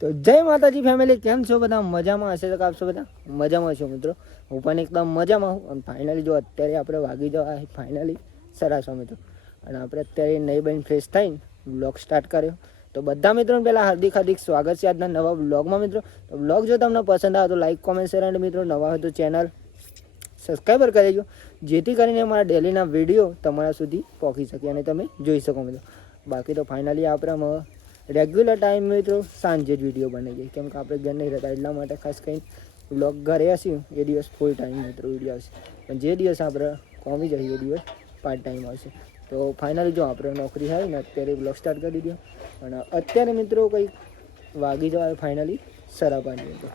તો જય માતાજી ફેમિલી, કેમ છો બધા? મજામાં હશે તો આપશો બધા મજામાં છો મિત્રો. હું પણ એકદમ મજામાં હું. અને ફાઇનલી જો અત્યારે આપણે વાગી જવા ફાઇનલી સરાસો મિત્રો. અને આપણે અત્યારે નહીં બની ફ્રેશ થઈને બ્લોગ સ્ટાર્ટ કર્યો. તો બધા મિત્રોને પહેલાં હાર્દિક સ્વાગત છે આજના નવા બ્લોગમાં મિત્રો. તો બ્લોગ જો તમને પસંદ આવે તો લાઈક કોમેન્ટ શેર અને મિત્રો નવા હોય તો ચેનલ સબસ્ક્રાઈબર કરી દેજો, જેથી કરીને અમારા ડેલીના વિડીયો તમારા સુધી પહોંચી શકે અને તમે જોઈ શકો મિત્રો. બાકી તો ફાઇનલી આપણે રેગ્યુલર ટાઈમ મિત્રો સાંજે જ વિડીયો બની જાય, કેમ કે આપણે ઘર નહીં રહેતા એટલા માટે ખાસ કંઈ બ્લોગ ઘરે હશે એ દિવસ ફૂલ ટાઈમ મિત્રો વિડીયો આવશે, પણ જે દિવસ આપણે કોમી જઈએ એ દિવસ પાર્ટ ટાઈમ આવશે. તો ફાઇનલી જો આપણે નોકરી હોય ને અત્યારે બ્લોગ સ્ટાર્ટ કરી દીધો. અને અત્યારે મિત્રો કંઈક વાગી જવાય ફાઇનલી સરાપાની હતો.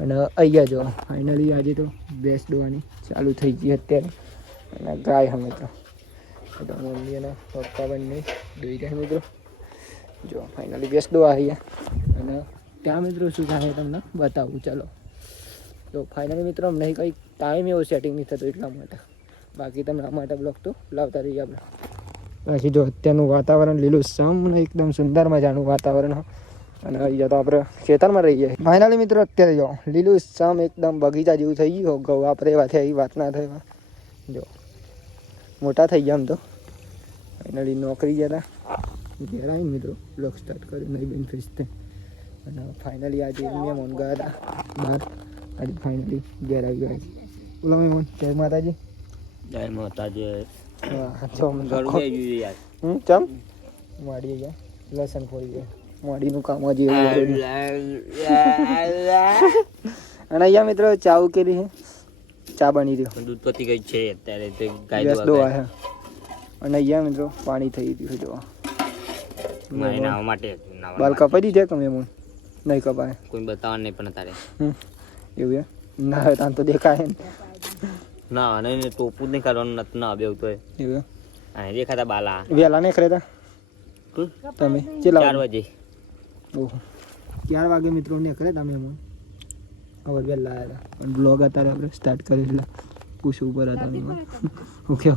અને અહીંયા જો ફાઇનલી આજે તો ભેંસ દોવાની ચાલુ થઈ ગઈ અત્યારે. અને ગાય હા મિત્રો, તો મમ્મી અને પપ્પા બંને દોઈ ગયા મિત્રો. જો ફાઇનલી ભેંસ દોવા અહીંયા. અને ત્યાં મિત્રો શું થાય તમને બતાવું ચાલો. તો ફાઇનલી મિત્રો અમને કંઈક ટાઈમ એવો સેટિંગ નહીં થતો એટલા માટે. બાકી તમે આ માટે બ્લોગ તો લાવતા રહીએ આપણે. બાકી જો અત્યારનું વાતાવરણ લીલું સમ ને એકદમ સુંદર મજાનું વાતાવરણ. અને અહીંયા તો આપણે ખેતરમાં રહીએ. ફાઇનલી મિત્રો અત્યારે જો લીલું સમ એકદમ બગીચા જેવું થઈ ગયું. ઘઉં આપણે એવા થયા એ વાત ના થાય. જો મોટા થઈ ગયા આમ તો. ફાઇનલી નોકરી ગયા હતા, ઘેર આવીને મિત્રો બ્લોગ સ્ટાર્ટ કર્યો નહીં બેન ફ્રેશ થઈ. અને ફાઇનલી આજે મહેમાન ગયા હતા બહાર, આજે ફાઇનલી ઘેર આવી ગયા છે. બોલો મહેમાન, જય માતાજી. જય માતાજી. હા ચમ માડી ગયા લસણ ફોડી ગયા માડીનું કામ હજી એવું. અને અહીંયા મિત્રો ચા ઉકેલી છે, ચા બની રહ્યો, દૂધ પતી ગઈ છે અત્યારે તે ગેસ દોવા છે. અને અહીંયા મિત્રો પાણી થઈ ગયું જોવા નાવા માટે. બાલ કપાઈ દીધે કે મહેમાન? નહીં કપાય, કોઈ બતાવવા નહીં પણ તારે એવું એમ ના હોય તાન તો દેખાય ને. ના અને ટોપું જ નહીં કરવાનું નથી ના બેવ તો એવું અને દેખાતા બાલા વહેલા નહીં ખરેતા તમે કેટલા 4 વાગે? ઓહો 4 વાગે મિત્રો નીકળે તમે એમ ખબર વહેલા આવ્યા હતા. પણ બ્લોગ અત્યારે આપણે સ્ટાર્ટ કર્યું એટલે પૂછવું ઉપર હતા ઓકે.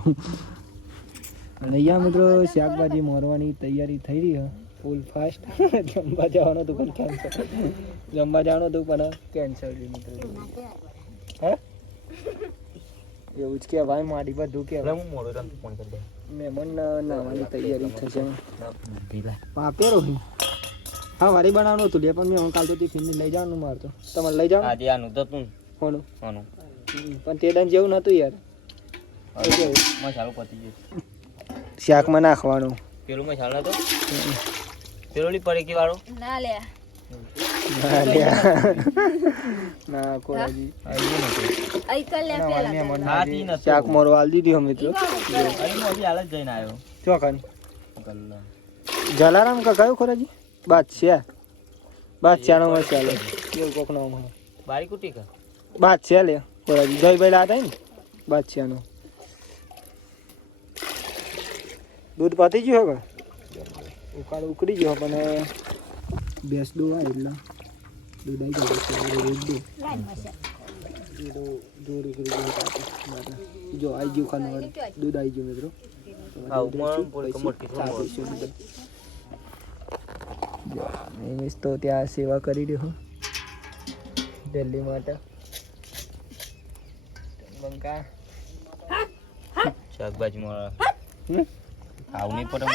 અને અહીંયા મિત્રો શાકભાજી મોરવાની તૈયારી થઈ રહી છે ફૂલ ફાસ્ટ. જમવા જવાનું હતું પણ કેન્સલ, જમવા જવાનું હતું પણ કેન્સલ મિત્રો. હે એવું જ કહેવાય માડી બધું કહેવાય. હું મોડો તને ફોન કરી દે. મહેમાન નાવાની તૈયારી થશે. પાપેરો હા વારી બનાવવાનું હતું લે, પણ મેં કાલ તો ટિફિન લઈ જવાનું મારતો. તમારે લઈ જાવ આજે આનું તો તું કોનું આનું પણ તે ડાન જેવું નતું યાર. મસાલો પતી ગયો, શાકમાં નાખવાનું પેલું મસાલો તો પેલો ની પડીકી વાળો ના લે ના કોરાજી આઈ કલ લે પેલા હા તી ન શાક મોરો આલ દીધી હમ મિત્રો. અહીં મોજી હાલ જ જઈને આવ્યો ચોકન ગલ્લા જલારામ કા કયો ખોરાજી? બાદશાહનો મસાલો એવું કોક નામ હોય. બારી કુટી કા બાદશાહ લે ખોરાજી જયભાઈ લાતા ને બાદશાહનો. દૂધ પાતી ગયું હવે ઉકાળ ઉકળી ગયો પણ ભેંસ દોવા એટલે દૂધ આવી ગયું. દૂધ ઉકળી ગયું જો આવી ગયું ખાનું દૂધ આવી ગયું મિત્રો. નિમેશ તો ત્યાં સેવા કરી રહ્યો દિલ્હી માટે. બંકા શાકભાજી માં આવું નહીં પડે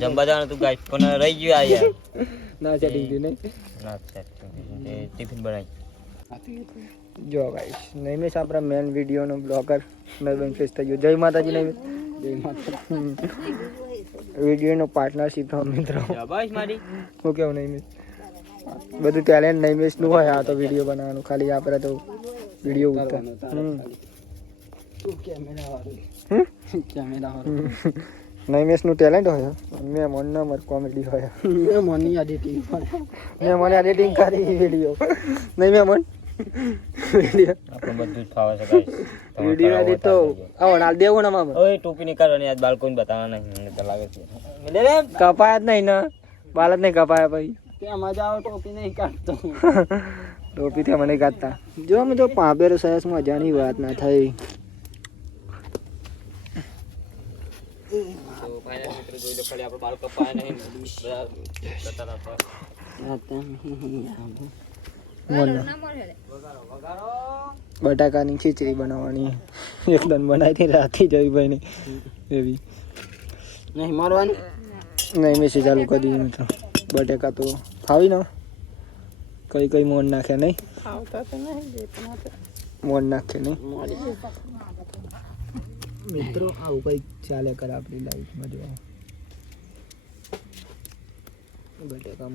જમવા જવાનું તું ગાય પણ રહી ગયું આ યાર. ના ચડી ગયું નહીં ના ટિફિન બનાવી જો ગાઈસ નિમેશ આપણા મેન વિડીયોનો બ્લોગર નવીન ફેસ થઈ ગયો. જય માતાજી નિમેશ. જય માતાજી. વિડીયોનો પાર્ટનરશિપ મિત્રો. બસ મારી હું કેવું નિમેશ બધું ટેલેન્ટ નિમેશનું હોય. આ તો વિડીયો બનાવવાનું ખાલી આપણે તો વિડીયો ઉતાર. નિમેશનું ટેલેન્ટ હોય, મેં મન નંબર કોમેડી હોય. મેં મની એડિટિંગ કરી વિડીયો નહીં મેં મન વિડીયો આપણે બધું જ ફાવે છે ગાઈસ. વિડીયો એડિટ તો આવો નાલ દેવો ને મામા. ઓય ટોપી ની કરવાની આજ બાળકોને બતાવવા નહીં તો લાગે છે કપાયા જ નહીં ને બાલ જ નહીં કપાયા ભાઈ. ત્યાં મજા આવે ટોપી નહીં કાઢતો. ટોપી થી મને કાઢતા જો અમે તો પાબેર સરસ મજાની વાત ના થઈ. તો ફાઇનલ મિત્રો જોઈ લો ખાલી આપણે બાળ કપાયા નહીં બધા જતા હતા. બટાકાની ખીચડી બનાવવાની એકદમ બનાવી હતી રાતે જયભાઈ ની એવી નહીં મારવાની નહીં મેસી ચાલુ કરી દીધી મિત્રો બટાકા તો ફાવી ન કઈ કઈ મોડ નાખે નહીં મોડ નાખે નહીં મિત્રો આવું કઈ ચાલે કરે આપણી લાઈફમાં જોવા બટાકા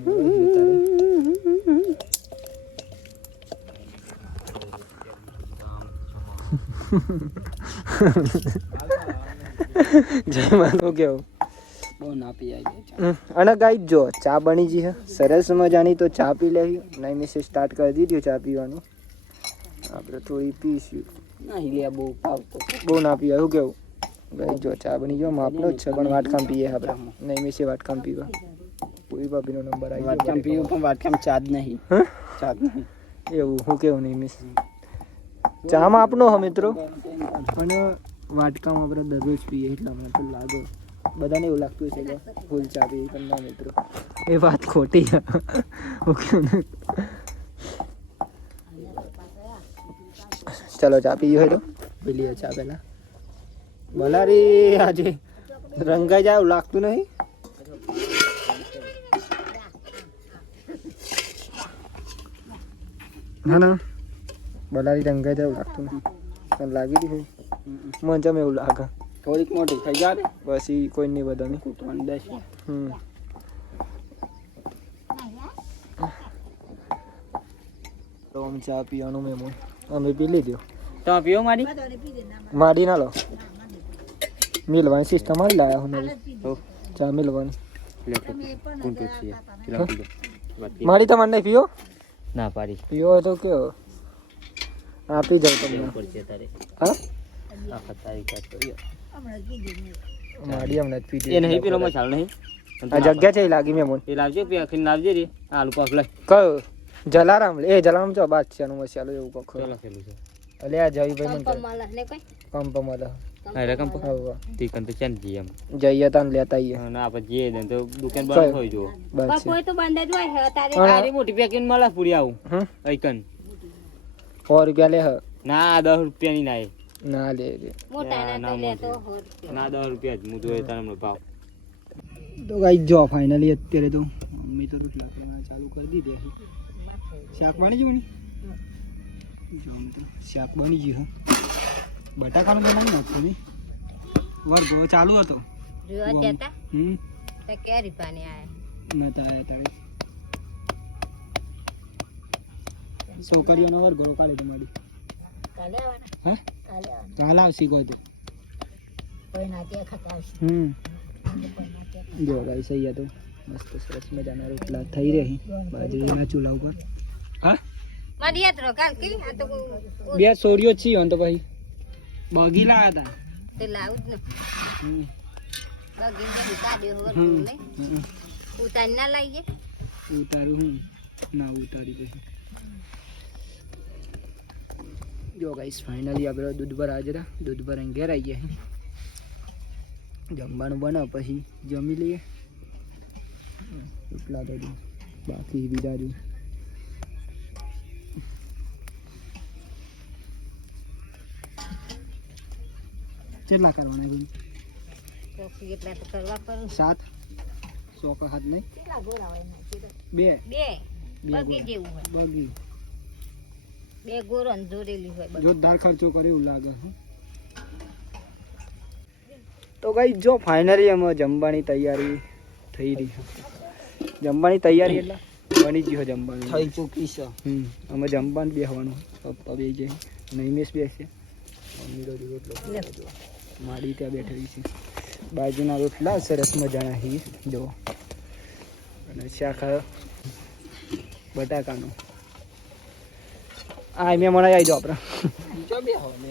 જયમાં તો કેવું બહુ ના પીવાય અને ગાઈ જો ચા બની ગઈ છે સરસ મજાની તો ચા પી લેવી નહીં મેં સ્ટાર્ટ કરી દીધું ચા પીવાનું આપણે થોડી પીશું નહીં લે બહુ પાવતો બહુ ના પીવા શું કેવું ગાઈ જો ચા બની ગયો માપનો જ છે પણ વાટકામ પીએ આપણે નહીં મેં વાટકામ પીવા પૂરી ભાભીનો નંબર આવી વાટકામ પીવું પણ વાટકામ ચા જ નહીં હા ચા જ નહીં એવું શું કેવું નહીં મિસ ચામાં આપનો હો મિત્રો અને વાટકામાં આપણે દરરોજ પીએ એટલા મને તો લાગે બધાને એવું લાગતું છે કે ફૂલ ચા પીએ પણ ના મિત્રો એ વાત ખોટી ઓકે ચલો ચા પીએ હોય તો પી લઈએ ચા પહેલા બલારી આજે રંગાઈ જાય એવું લાગતું નહીં ના ના બલારી રંગાઈ જાય એવું લાગતું નહીં પણ લાગી દીધું મને ચમ એવું લાગે થોડીક મોટી થઈ જાય બસ એ કોઈ નહીં બધાની કૂટવાની 10 તો આમ ચા પીવાનું મેં અમે પી લીધો તમે પીવો મારી માડી ના લો મિલવાની સિસ્ટમ આવી લાયા હું નવી ચા મિલવાની માડી તમારે નહીં પીવો ના પાડી પીવો હોય તો કેવો આપી જાઉં તમને પડશે તારે હા આખા તારીખ માડી હમણાં જ પી એ નહીં પેલો મસાલો નહીં આ જગ્યા છે એ લાગી મેં એ લાવજે આખી લાવજે રે આલુ પાક લઈ કયો જલારામ એ જલારામ છો બાદશાહનો મસાલો એવું કખો લખેલું છે અલે આ જયભાઈ મને કંપમાં હા રકમ તીકન તો ચાલ જઈએ એમ જઈએ તાન લેતા આવીએ અને આપણે જઈએ ને તો દુકાન બંધ હોય જો બસ આરી મોટી પેકિંગ મળે પૂરી આવું આઈકન 100 રૂપિયા લે હ ના 10 રૂપિયાની ના એ ના લે રે ના 10 રૂપિયા જ હું જોયે તારનો ભાવ તો ગાઈ જો ફાઇનલી અત્યારે તો મમ્મી તો રોટલા કરવાના ચાલુ કરી દીધી છે શાક બની ગયું ને જો મિત્રો શાક બની ગયું બટાકાનું બનાવી નાખતો ને વર્ગો ચાલુ હતો નતા તારે છોકરીઓનો વર્ગો કાલે તમારી હા કાલે આવશી કોઈ તો જો ગાઈ સહી તો મસ્ત સરસ મજાના રોટલા થઈ રહી બાજરીના ચૂલા ઉપર હા બે સોરીઓ છીએ તો ભાઈ બગી લાયા હતા ઉતારું હું ના ઉતારી દે જો ગાઈસ ફાઇનલી આપણે દૂધ પર હાજરા દૂધ પર ઘેર આવી ગયા જમવાનું બનાવ પછી જમી લઈએ એટલા તો બાકી બીજા જો કેટલા કરવાના 7 100 હાથ નહીં 2 જોરદાર ખર્ચો કરે એવું લાગે તો ગાઈસ જો ફાઇનલી અમે જમવાની તૈયારી થઈ રહી છે જમવાની તૈયારી એટલે બની ગયો જમવાનું થઈ ચૂકી છે અમે જમવાનું બેસવાનું પપ્પા બે જાય નૈમેશ બેસે મમ્મી રોટલો માડી ત્યાં બેઠેલી છે બાજુના રોટલા સરસ મજાના છે જો અને શાક બટાકાનું આ મહેમાન આવી જાઓ આપણે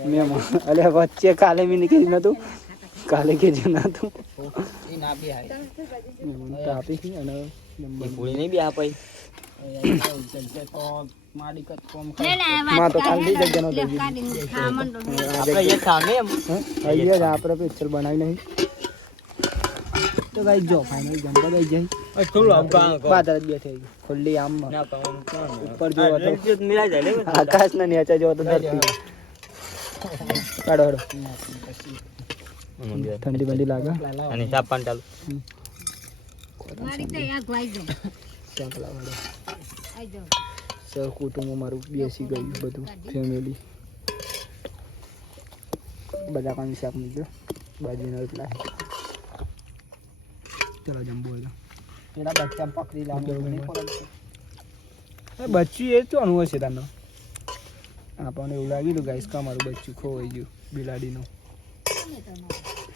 મહેમાન અલે વચ્ચે કાલે મેં નીકળી નતું કાલે કે જે નતું આપી અને પૂરી નહીં બી આપાઈ આપણે પિક્ચર બનાવી નહીં તો ગાઈસ જો ફાઇનલ જમવા દઈ જાય થોડું આવકા બાદલ જ બેઠી ખુલ્લી આમ ના પાવાનું કોણ ઉપર જોવો તો મિલાઈ જાય લે આકાશ ના નીચે જોવો તો ધરતી કાઢો ઠંડી બંડી લાગે અને સાપ પાન ચાલુ સર કુટુંબ મારું બેસી ગયું બધું ફેમિલી બધા કામ શાક મૂક્યો બાજુના એટલા ચલો જમવો એટલે પેલા બચ્ચા પકડી લાવવાનું બચ્ચું એ તો અનુભવ છે તાનો આપણને એવું લાગ્યું હતું ગાઈસ કે મારું બચ્ચું ખોવાઈ ગયું બિલાડીનું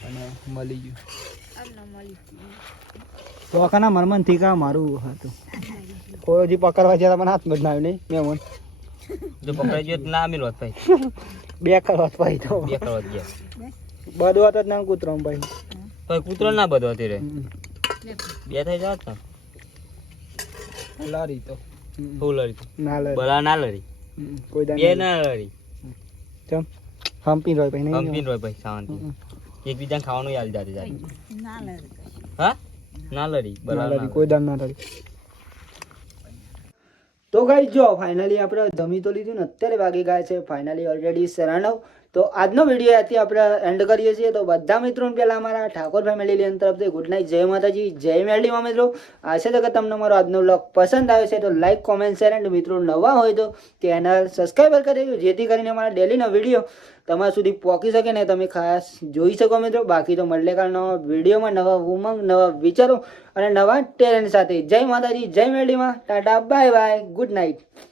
અને મળી ગયું તો આખાના મરમન થી કા મારું હતું કોઈ હજી પકડવા જતા મને હાથ બદલાવ્યો નહીં મેં જો પકડાઈ ગયો તો ના મિલવત ભાઈ બે કરવા ભાઈ તો બે કરવા ગયા બધું હતો જ ના કૂતરો ભાઈ તો કૂતરો ના બધો હતી રે બે થઈ જાત ને લારી તો ફૂલ લરી ના લારી બલા ના લરી કોઈ બે દાન ના લરી ચમ હમ્પી રોય ભાઈ નહીં કંપની રોય ભાઈ શાંતિ એકબીજાને ખાવાનું યાદ જાતી જાય હા ના લરી ના બલા લારી કોઈ દાન ના લારી તો ગાઈસ જો ફાઇનલી આપણે જમી તો લીધું ને અત્યારે વાગી ગયા છે ફાઇનલી ઓલરેડી 9:30 તો આજનો વિડીયો અહીંથી આપણે એન્ડ કરીએ છીએ તો બધા મિત્રોને પહેલાં અમારા ઠાકોર ફેમિલી તરફથી ગુડ નાઇટ જય માતાજી જય મેરડીમાં મિત્રો આશા છે કે તમને મારો આજનો વ્લોગ પસંદ આવ્યો છે તો લાઈક કોમેન્ટ શેર એન્ડ મિત્રો નવા હોય તો ચેનલ સબસ્ક્રાઈબર કરી દેજો જેથી કરીને અમારા ડેલીનો વિડીયો તમારા સુધી પહોંચી શકે ને તમે ખાસ જોઈ શકો મિત્રો બાકી તો મળે કાલ નવા વિડીયોમાં નવા ઉમંગ નવા વિચારો અને નવા ટેલેન્ટ સાથે જય માતાજી જય મેરડીમાં tata bye bye good night